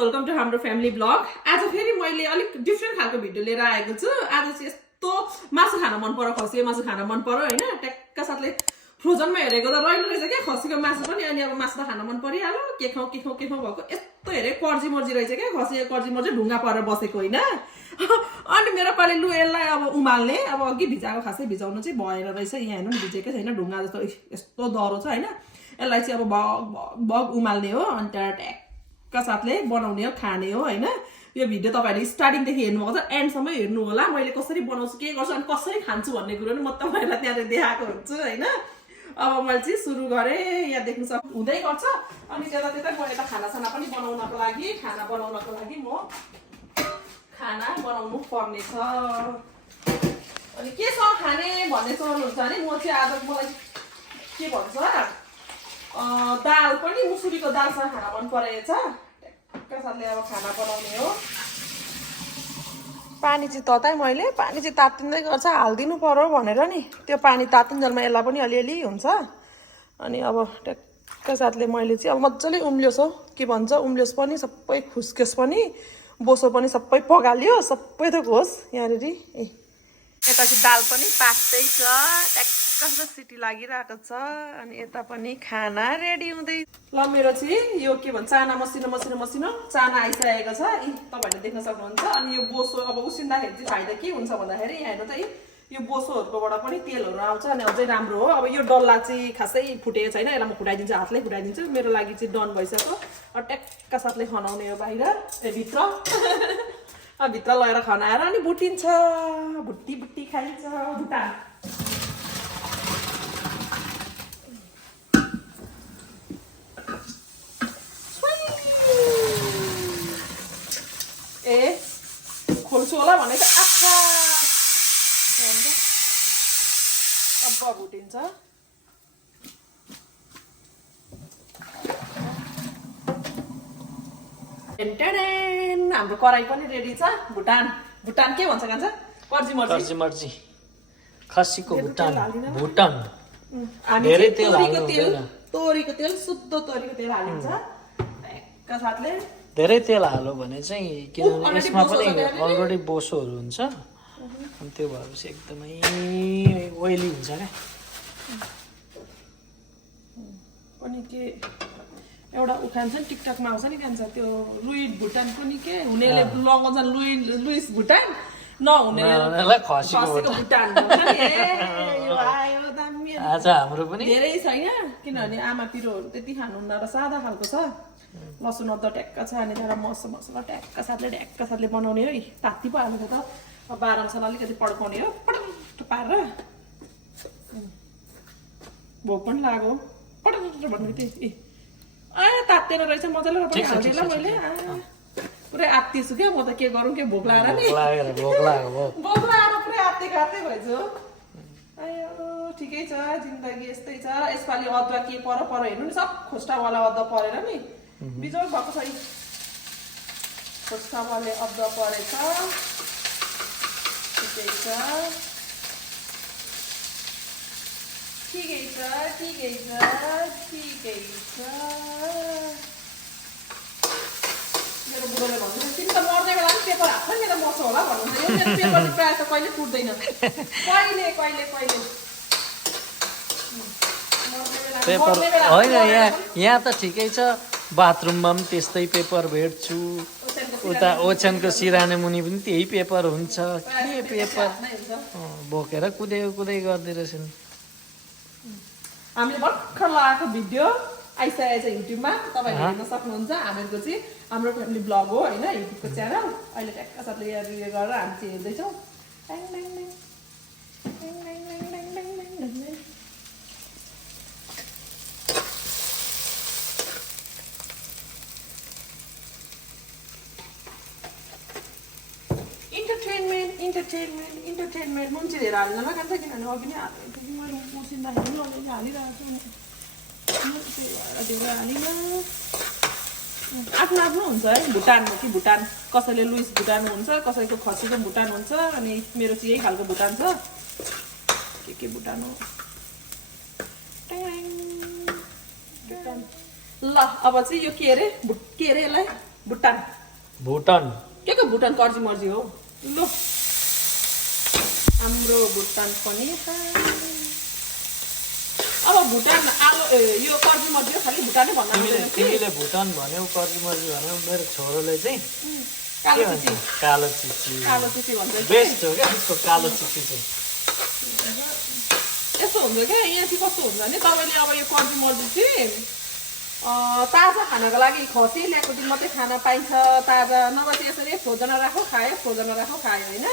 Welcome to हाम्रो family blog. आज फेरि मैले अलिक डिफ्रेन्ट खालको भिडियो लिएर आएको छु। आज चाहिँ यस्तो मासु खान मन पर्यो, खसीको मासु खान मन पर्यो हैन। ट्याक्क साथले फ्रोजनमा हेरेको त रहिलो रहेछ के खसीको मासु पनि। अनि अब मासु त खान मन परिहाल्यो, के खाउँ भएको यस्तो हेरे कर्जी मर्जी रहेछ के खसीको कर्जी मर्जी ढुङ्गा परेर बसेको हैन। अनि मेरो पाले लु यसलाई अब उमाल्ने, अब अघि भिजाएको खासै भिजाउनु चाहिँ भएन रहेछ। यहाँ हेर्नु भिजेकै छैन, ढुङ्गा जस्तो यस्तो दह्रो छ हैन। यसलाई चाहिँ अब भग उमाल्ने हो। अनि त्यहाँ का साथले बनाउने हो, खाने हो हैन। यो भिडियो तपाईहरुले स्टार्टिङदेखि हेर्नुभएको छ, एन्डसम्म हेर्नु होला। मैले कसरी बनाउँछु, के गर्छु अनि कसरी खान्छु भन्ने कुरा नि म तपाईहरुलाई त्यहाँ देखाएको हुन्छु हैन। अब मैले चाहिँ सुरु गरे, यहाँ देख्नु सक्नु हुँदै गर्छ। अनि त्यता गएर खानासाना पनि बनाउनको लागि, खाना म खाना बनाउनु पर्ने छ। अनि के सँग खाने भन्ने सोध्नुहुन्छ भने म चाहिँ आज मलाई के भन्छ दाल पनि मुसुरीको दालसँग खाना मन परेछ। ट्याक्क साथले अब खाना बनाउने हो। पानी चाहिँ तताएँ मैले, पानी चाहिँ तात्तिँदै गर्छ, हालिदिनु पर्यो भनेर नि। त्यो पानी तात्तिन्जेलमा यसलाई पनि अलिअलि हुन्छ। अनि अब ट्याक्क साथले मैले चाहिँ अब मजाले उम्लियोस् हो, के भन्छ उम्लियोस् पनि, सबै खुस्केस पनि, बोसो पनि सबै पगालियो, सबै थोक होस् यहाँनिर। यता चाहिँ दाल पनि पाक्दैछ, ट्याक्क सिटी लागिरहेको छ। अनि यता पनि खाना रेडी हुँदै। ल मेरो चाहिँ यो के भन्छ चाना मसिनो चाना आइसकेको छ। तपाईहरुले देख्न सक्नुहुन्छ। अनि यो बोसो अब उसिन्दाखेरि चाहिँ फाइदा के हुन्छ भन्दाखेरि यहाँ हेर्नु त यो बोसोहरुकोबाट पनि तेलहरु आउँछ अनि अझै राम्रो हो। अब यो डल्ला चाहिँ खासै फुटेको छैन, यसलाई म फुटाइदिन्छु, हातले फुटाइदिन्छु। मेरो लागि चाहिँ डन भइसक्यो। अब ट्याक्क साथले खनाउने हो बाहिर भित्र। भित्र लगेर खनाएर अनि भुटिन्छ, भुट्टी खाइन्छ। भुटा खोल्छु होला भनेको आच्छा अब भुटिन्छ। हाम्रो कराई पनि रेडी छ। भुटान के भन्छ कान्छ कर्जी मर्जी खसीको भुटान धेरै तेल तोरीको तेल शुद्ध तोरीको तेल हालिन्छ। एक साथले धेरै तेल हाल्यो भने चाहिँ किनभने यसमा पनि अलरेडी बोसोहरू हुन्छ अनि त्यो भएपछि एकदमै ओइली हुन्छ क्या। अनि के एउटा उखान छ नि टिकटकमा आउँछ नि कान्छ, त्यो लुई भुटानको नि के हुनेले लगाउँछ लुइस भुटान, नहुनेलाई खसीको भुटान। आज हाम्रो पनि धेरै छैन किनभने आमा पिरोहरू त्यति खानुहुन्न र सादा खालको छ। लसुन अदुवा ट्याक्क छ। अनि त्यहाँबाट मसला ट्याक्क साथले बनाउने है। तात्ती पो हालेको त बाह्र मसला अलिकति पड्काउने हो, पटक्क पारेर। भोक पनि लाग्यो पटक्क भन्नु त्यही तात्तेन रहेछ मजाले पनि हाल्दिएँ ल मैले। पुरै आत्तिछु क्या म त, के गरौँ के भोक लागेर नि, भोक लागेर पुरै आत्ते भएछु। आयो ठिकै छ, जिन्दगी यस्तै छ। यसपालि अदुवा के पर हेर्नु नि, सब खोस्टावाला अदुवा परेर नि बिजोग भएको छ। खोस्टावाले अदुवा परेछ, ठिकै छ। मेरो बुढोले भन्नु तिमी त मर्ने बेला पनि पेपर हाल्छ नि त मर्छ होला भन्नुहुन्छ। यो मेरो पेपर चाहिँ प्रायः त कहिले फुट्दैन, कहिले पेपर होइन। यहाँ त ठिकै छ, बाथरुममा पनि त्यस्तै पेपर भेट्छु, उता ओछ्यानको सिराने मुनि पनि त्यही पेपर हुन्छ। के पेपर बोकेर कुदै गर्दै रहेछ नि। हामीले भर्खर लगाएको भिडियो आइसकेको छ युट्युबमा, तपाईँहरूले हेर्न सक्नुहुन्छ। हाम्रो चाहिँ हाम्रो फ्यामिली ब्लग हो होइन, युट्युबको च्यानल। अहिले ट्याक्क साथले यो गरेर हामी चाहिँ हेर्दैछौँ। इन्टरटेनमेन्ट मुन्ची धेरै हाल्दैन कान्छ, किनभने अघि नै हालेको मैले मुसिँदाखेरि अलिअलि हालिरहेको छु। धेरै हालिनँ। आफ्नो हुन्छ है। भुटान हो कि भुटान, कसैले लुइस भुटान हुन्छ, कसैको खसीको भुटान हुन्छ। अनि मेरो चाहिँ यही खालको भुटान छ। के भुटान हो ल। अब चाहिँ यो के अरे यसलाई भुटान के को भुटान कर्जी मर्जी हो ल हाम्रो भुटान पनि अब भुटान आलो यो कर्जी मर्जी हो खालि भुटानै भन्नु तिमीले भुटान भन्यौ कर्जी मर्जी भन्यौ मेरो छोरोले चाहिँ कालो चिची भन्छ बेस्ट हो क्या उसको कालो चिची चाहिँ यस्तो हुन्छ क्या यहाँ चाहिँ कस्तो हुन्छ भने तपाईँले अब यो कर्जी मर्जी चाहिँ ताजा खानको लागि खसी ल्याएको दिन मात्रै खान पाइन्छ ताजा नभए चाहिँ यसरी फ्रोजन राखो खायो होइन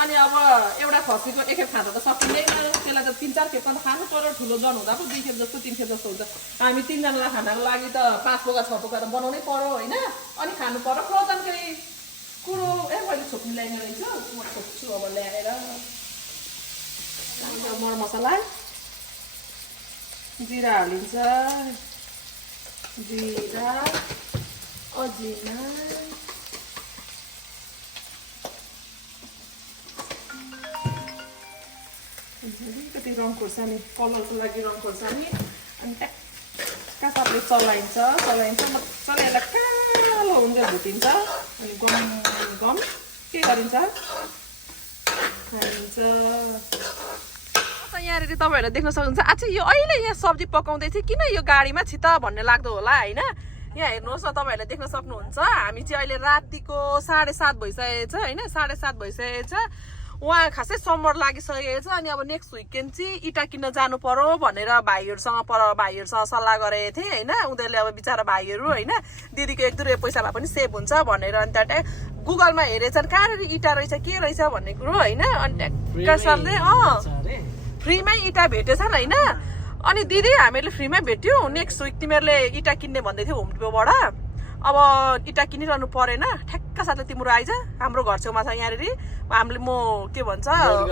अनि अब एउटा खसीको एक खेप खाँदा त सकिँदैन त्यसलाई त 3-4 खेप त खानु पर्यो ठुलो जन हुँदा पो 2 खेप जस्तो 3 खेप जस्तो हुन्छ हामी 3 जनालाई खानको लागि त 5 पोका 6 पोका त बनाउनै पर्यो होइन अनि खानु पर्यो फ्रोजनकै कुरो मैले छोप्नु ल्याइने रहेछ म छोप्छु अब ल्याएर मर मसला जिरा हालिन्छ जिरा अजिना कति रङ खोर्सानी कलरको लागि रङ खोर्सानी अनि ट्याक्का साथले चलाइन्छ मजाले यसलाई कालो हुन्छ भुटिन्छ अनि गम के गरिन्छ खाइन्छ यहाँनिर तपाईँहरूले देख्न सक्नुहुन्छ आज यो अहिले यहाँ सब्जी पकाउँदै थियो किन यो गाडीमा छिट भन्ने लाग्दो होला होइन यहाँ हेर्नुहोस् न तपाईँहरूले देख्न सक्नुहुन्छ हामी चाहिँ अहिले रातिको 7:30 भइसकेको छ होइन 7:30 भइसकेको छ उहाँ खासै समर लागिसकेको छ अनि अब नेक्स्ट विकेन्ड चाहिँ इँटा किन्न जानु पर्यो भनेर भाइहरूसँग सल्लाह गरेको थिएँ होइन उनीहरूले अब बिचारा भाइहरू होइन दिदीको 1-2 रुपियाँ पैसा भए पनि सेभ हुन्छ भनेर अनि त्यहाँ गुगलमा हेरेछन् कहाँनिर इँटा रहेछ के रहेछ भन्ने कुरो होइन अनि ट्याक्करले फ्रीमै इँटा भेटेछन् होइन अनि दिदी हामीहरूले फ्रीमै भेट्यौँ नेक्स्ट विक तिमीहरूले इँटा किन्ने भन्दै थियो होम डिपोबाट अब इँटा किनिरहनु परेन ठ्याक्क साथले तिम्रो आइज हाम्रो घर छेउमा छ यहाँनिर हामीले म के भन्छ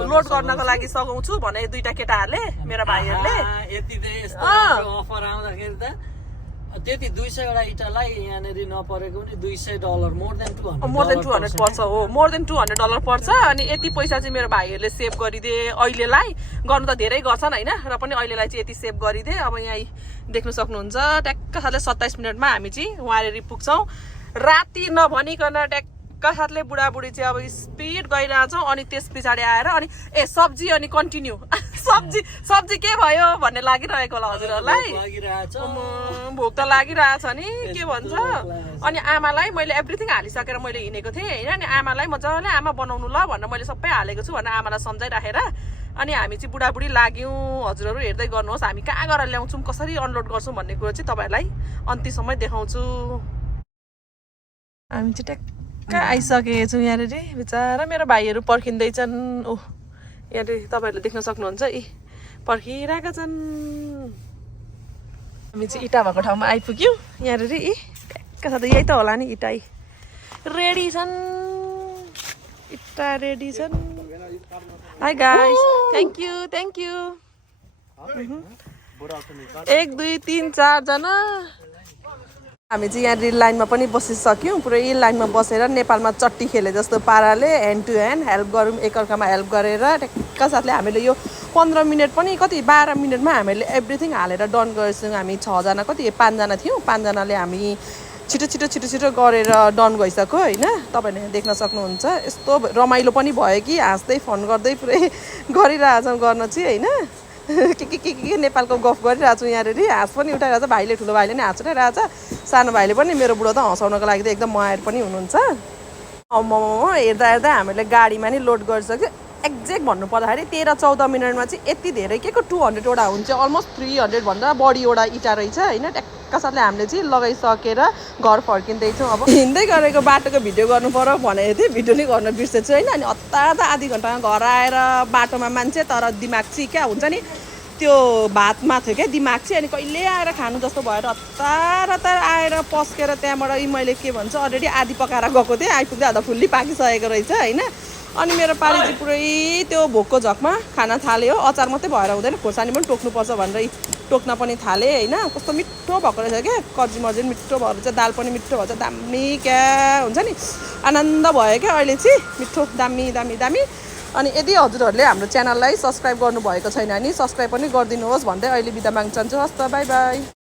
लोड गर्नको लागि सघाउँछु भने 2टा केटाहरूले मेरा भाइहरूले अफर आउँदाखेरि त त्यति 200 वटा इँटालाई यहाँनिर नपरेको पनि $200 मोर देन 200 पर्छ हो मोर देन $200 पर्छ अनि यति पैसा चाहिँ मेरो भाइहरूले सेभ गरिदिए अहिलेलाई गर्नु त धेरै गर्छन् होइन र पनि अहिलेलाई चाहिँ यति सेभ गरिदिए अब यहाँ देख्न सक्नुहुन्छ ट्याक्क साथले 27 मिनटमा हामी चाहिँ वहाँनिर पुग्छौँ राति नभनिकन ट्याक्क साथले बुढाबुढी चाहिँ अब स्पिड गइरहेछौँ अनि त्यस पछाडि आएर अनि सब्जी अनि कन्टिन्यू सब्जी के भयो भन्ने लागिरहेको होला हजुरहरूलाई भोक त लागिरहेछ नि के भन्छ अनि आमालाई मैले एभ्रिथिङ हालिसकेर मैले हिँडेको थिएँ होइन अनि आमालाई मजाले आमा बनाउनु ल भनेर मैले सबै हालेको छु भनेर आमालाई सम्झाइराखेर अनि हामी चाहिँ बुढाबुढी लाग्यौँ हजुरहरू हेर्दै गर्नुहोस् हामी कहाँ गएर ल्याउँछौँ कसरी अनलोड गर्छौँ भन्ने कुरो चाहिँ तपाईँहरूलाई अन्तिमसम्म देखाउँछु हामी चाहिँ ट्याक्क आइसकेको छु यहाँनिर बिचारा मेरो भाइहरू पर्खिँदैछन् ओह यहाँनिर तपाईँहरूले देख्न सक्नुहुन्छ पर्खिरहेका छन् हामी चाहिँ इँटा भएको ठाउँमा आइपुग्यौँ यहाँनिर ट्याक्क साथ यही त होला नि इँटा रेडी छन् इँटा रेडी छन् हाई गाइस थ्याङ्क यू 1 2 3 4 जना हामी चाहिँ यहाँनिर लाइनमा पनि बसिसक्यौँ पुरै लाइनमा बसेर नेपालमा चट्टी खेले जस्तो पाराले ह्यान्ड टु ह्यान्ड हेल्प गरौँ एकअर्कामा हेल्प गरेर ट्याक्क साथले हामीले यो 15 मिनट पनि कति 12 मिनटमा हामीले एभ्रिथिङ हालेर डन गरेछौँ हामी 6 जना कति 5 जना थियौँ 5 जनाले हामी छिटो गरेर डन गइसक्यो होइन तपाईँहरूले देख्न सक्नुहुन्छ यस्तो रमाइलो पनि भयो कि हाँस्दै फोन गर्दै पुरै गरिरहेछौँ गर्न चाहिँ होइन के नेपालको गफ गरिरहेको छु यहाँनिर हाँस पनि उठाइरहेको छ भाइले ठुलो भाइले नि हाँस उठाइरहेको छ सानो भाइले पनि मेरो बुढो त हँसाउनको लागि त एकदम मायर पनि हुनुहुन्छ हेर्दा हामीले गाडीमा नि लोड गरिसक्यो एक्ज्याक्ट भन्नु पर्दाखेरि 13-14 मिनटमा चाहिँ यति धेरै के को 200 वटा हुन्छ अलमोस्ट 300 भन्दा बढीवटा इँटा रहेछ होइन ट्याक्क साथले हामीले चाहिँ लगाइसकेर घर फर्किँदैछौँ अब हिँड्दै गरेको बाटोको भिडियो गर्नु पर्यो भनेको थिएँ भिडियो नै गर्न बिर्सेछु होइन अनि हतार आधी घन्टामा घर आएर बाटोमा मान्छे तर दिमाग चाहिँ क्या हुन्छ नि त्यो भातमा थियो क्या दिमाग चाहिँ अनि कहिले आएर खानु जस्तो भएर हतार आएर पस्केर त्यहाँबाट मैले के भन्छ अलरेडी आधी पकाएर गएको थिएँ आइपुग्दै हाल्दा फुल्ली पाकिसकेको रहेछ होइन अनि मेरो पाली चाहिँ पुरै त्यो भोकको झकमा खाना थाल्यो अचार मात्रै भएर हुँदैन खोर्सानी पनि टोक्नुपर्छ भनेर टोक्न पनि थालेँ होइन कस्तो मिठो भएको रहेछ क्या कर्जी मर्जी पनि मिठो भएर चाहिँ दाल पनि मिठो भन्छ दामी क्या हुन्छ नि आनन्द भयो क्या अहिले चाहिँ मिठो दामी अनि यदि हजुरहरूले हाम्रो च्यानललाई सब्सक्राइब गर्नुभएको छैन भने सब्सक्राइब पनि गरिदिनुहोस् भन्दै अहिले बिदा माग्न चाहन्छु हस् त बाई